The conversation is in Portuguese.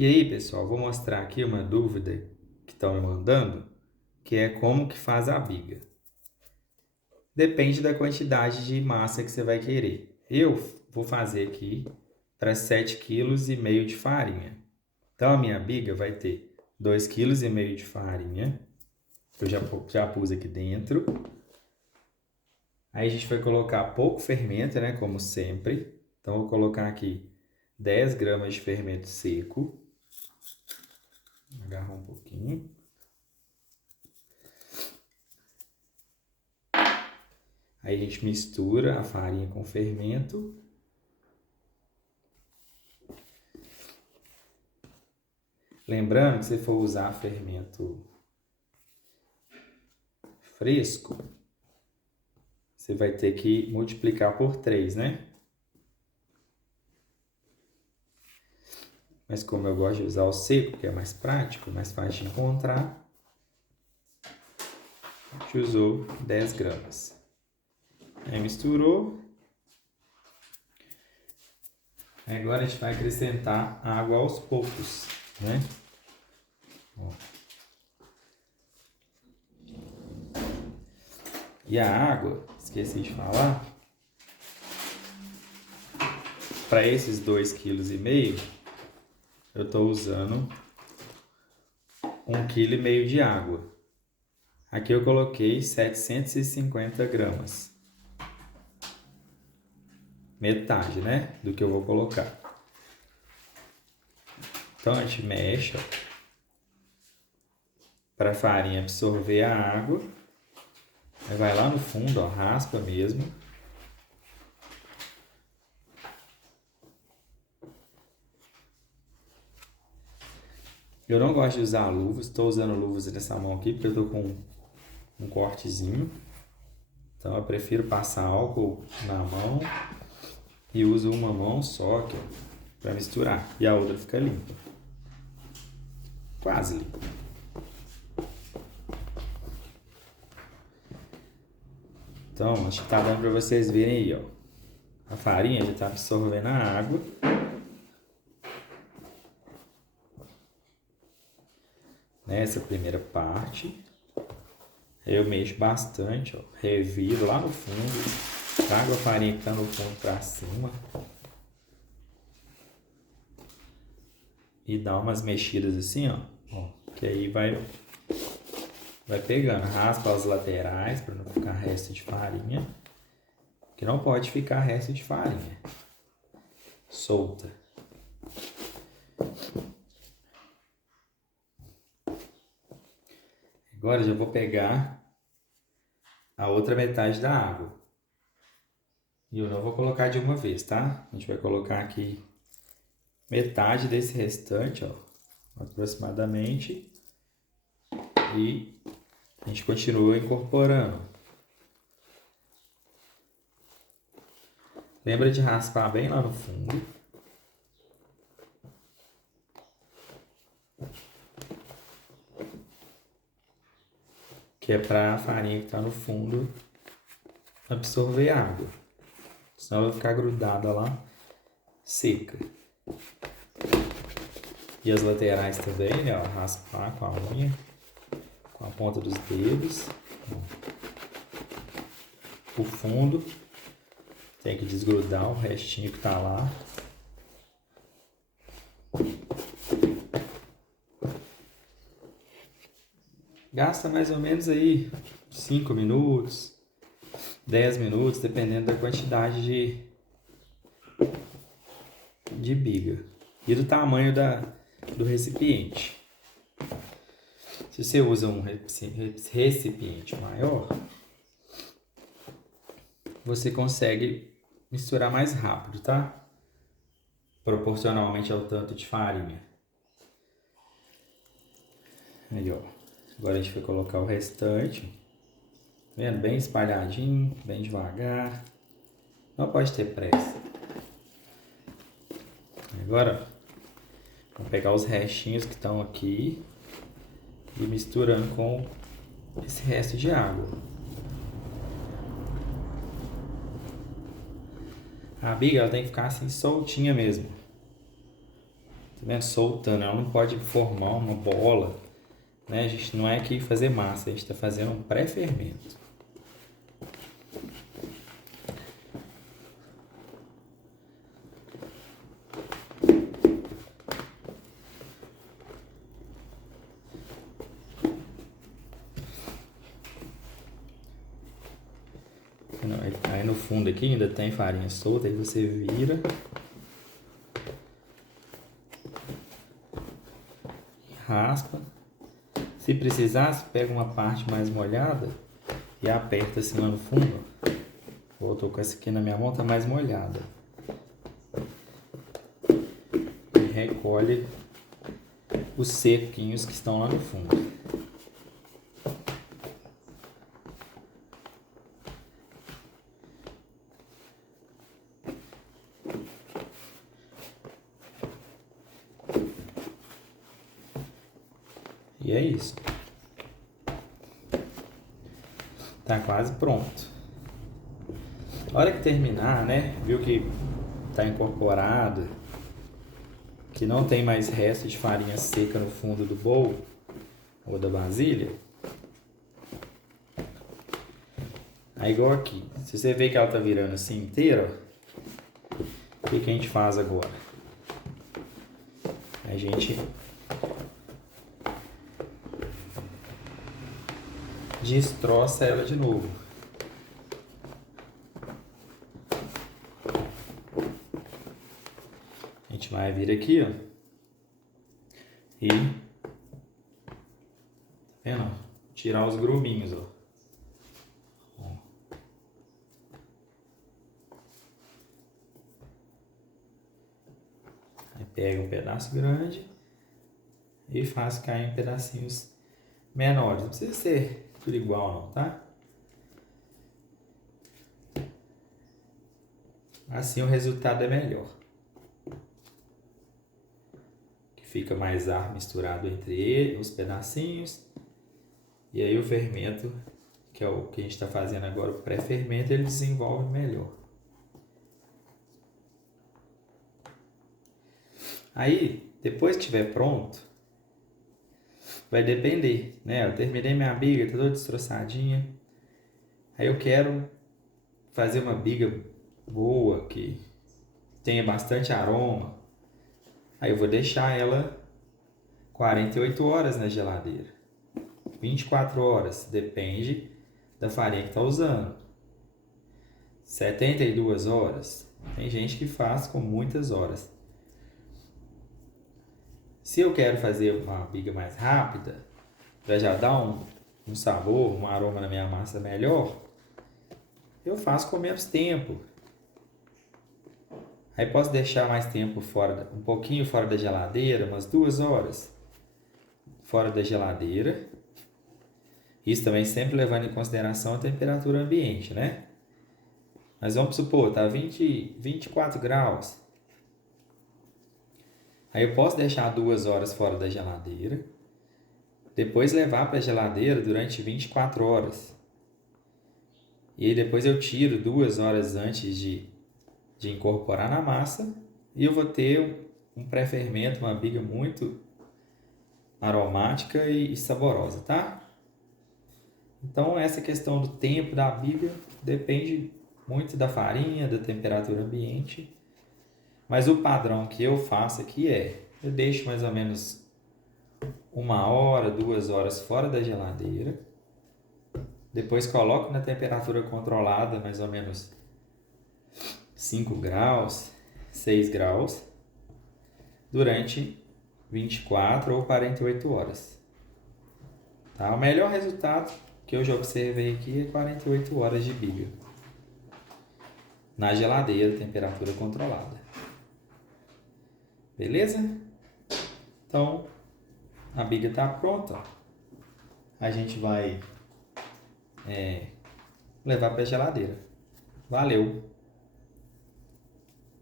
E aí, pessoal, vou mostrar aqui uma dúvida que estão me mandando, que é como que faz a biga. Depende da quantidade de massa que você vai querer. Eu vou fazer aqui para 7,5 kg de farinha. Então, a minha biga vai ter 2,5 kg de farinha, que eu já pus aqui dentro. Aí a gente vai colocar pouco fermento, né, como sempre. Então, eu vou colocar aqui 10 gramas de fermento seco. Agarrar um pouquinho. Aí a gente mistura a farinha com o fermento. Lembrando que se for usar fermento fresco, você vai ter que multiplicar por 3, né? Mas como eu gosto de usar o seco, que é mais prático, mais fácil de encontrar, a gente usou 10 gramas. Aí misturou. Agora a gente vai acrescentar água aos poucos, né? Ó. E a água, esqueci de falar, para esses 2,5 kg, eu estou usando 1,5 kg de água. Aqui eu coloquei 750 gramas. Metade, né? Do que eu vou colocar. Então a gente mexe para a farinha absorver a água. Aí vai lá no fundo, ó, raspa mesmo. Eu não gosto de usar luvas, estou usando luvas nessa mão aqui porque eu estou com um cortezinho. Então eu prefiro passar álcool na mão e uso uma mão só aqui, para misturar. E a outra fica limpa. Quase limpa. Então, acho que tá dando para vocês verem aí, ó. A farinha já está absorvendo a água. Nessa primeira parte. Eu mexo bastante, ó. Reviro lá no fundo. Trago a farinha que está no fundo para cima. E dá umas mexidas assim, ó. Que aí vai pegando. Raspa as laterais para não ficar resto de farinha. Que não pode ficar resto de farinha solta. Agora já vou pegar a outra metade da água. E eu não vou colocar de uma vez, tá? A gente vai colocar aqui metade desse restante, ó, aproximadamente. E a gente continua incorporando. Lembra de raspar bem lá no fundo. Que é para a farinha que está no fundo absorver água. Senão vai ficar grudada lá, seca. E as laterais também, né? Ó, raspar com a unha, com a ponta dos dedos. O fundo tem que desgrudar o restinho que tá lá. Gasta mais ou menos aí 5 minutos, 10 minutos, dependendo da quantidade de biga e do tamanho do recipiente. Se você usa um recipiente maior, você consegue misturar mais rápido, tá? Proporcionalmente ao tanto de farinha. Aí, ó. Agora a gente vai colocar o restante. Tá vendo? Bem espalhadinho, bem devagar. Não pode ter pressa. Agora, vamos pegar os restinhos que estão aqui e misturando com esse resto de água. A biga ela tem que ficar assim soltinha mesmo. Tá vendo? Soltando, ela não pode formar uma bola, né? A gente não é aqui fazer massa, a gente está fazendo um pré-fermento. Aí no fundo aqui ainda tem farinha solta, aí você vira e raspa. Se precisar, você pega uma parte mais molhada e aperta assim lá no fundo. Eu tô com essa aqui na minha mão, tá mais molhada. E recolhe os sequinhos que estão lá no fundo. E é isso. Tá quase pronto. A hora que terminar, né? Viu que tá incorporado, que não tem mais resto de farinha seca no fundo do bowl ou da vasilha. Aí igual aqui. Se você vê que ela tá virando assim inteira, ó, o que a gente faz agora? A gente destroça ela de novo. A gente vai vir aqui, ó. E tá vendo? Tirar os gruminhos, ó. Aí pega um pedaço grande e faz cair em pedacinhos menores. Não precisa ser tudo igual não, tá? Assim o resultado é melhor. Que fica mais ar misturado entre os pedacinhos. E aí o fermento, que é o que a gente está fazendo agora, o pré-fermento, ele desenvolve melhor. Aí, depois que estiver pronto, vai depender, né? Eu terminei minha biga, tá toda destroçadinha. Aí eu quero fazer uma biga boa, que tenha bastante aroma. Aí eu vou deixar ela 48 horas na geladeira. 24 horas, depende da farinha que está usando. 72 horas, tem gente que faz com muitas horas. Se eu quero fazer uma biga mais rápida, para já dar um sabor, um aroma na minha massa melhor, eu faço com menos tempo. Aí posso deixar mais tempo fora, um pouquinho fora da geladeira, umas 2 horas fora da geladeira. Isso também sempre levando em consideração a temperatura ambiente, né? Mas vamos supor, tá 24 graus. Aí eu posso deixar 2 horas fora da geladeira, depois levar para a geladeira durante 24 horas. E aí depois eu tiro 2 horas antes de incorporar na massa e eu vou ter um pré-fermento, uma biga muito aromática e saborosa, tá? Então essa questão do tempo da biga depende muito da farinha, da temperatura ambiente. Mas o padrão que eu faço aqui eu deixo mais ou menos 1 hora, 2 horas fora da geladeira. Depois coloco na temperatura controlada, mais ou menos 5 graus, 6 graus, durante 24 ou 48 horas. Tá? O melhor resultado que eu já observei aqui é 48 horas de biga. Na geladeira, temperatura controlada. Beleza? Então, a biga está pronta. A gente vai levar para a geladeira. Valeu!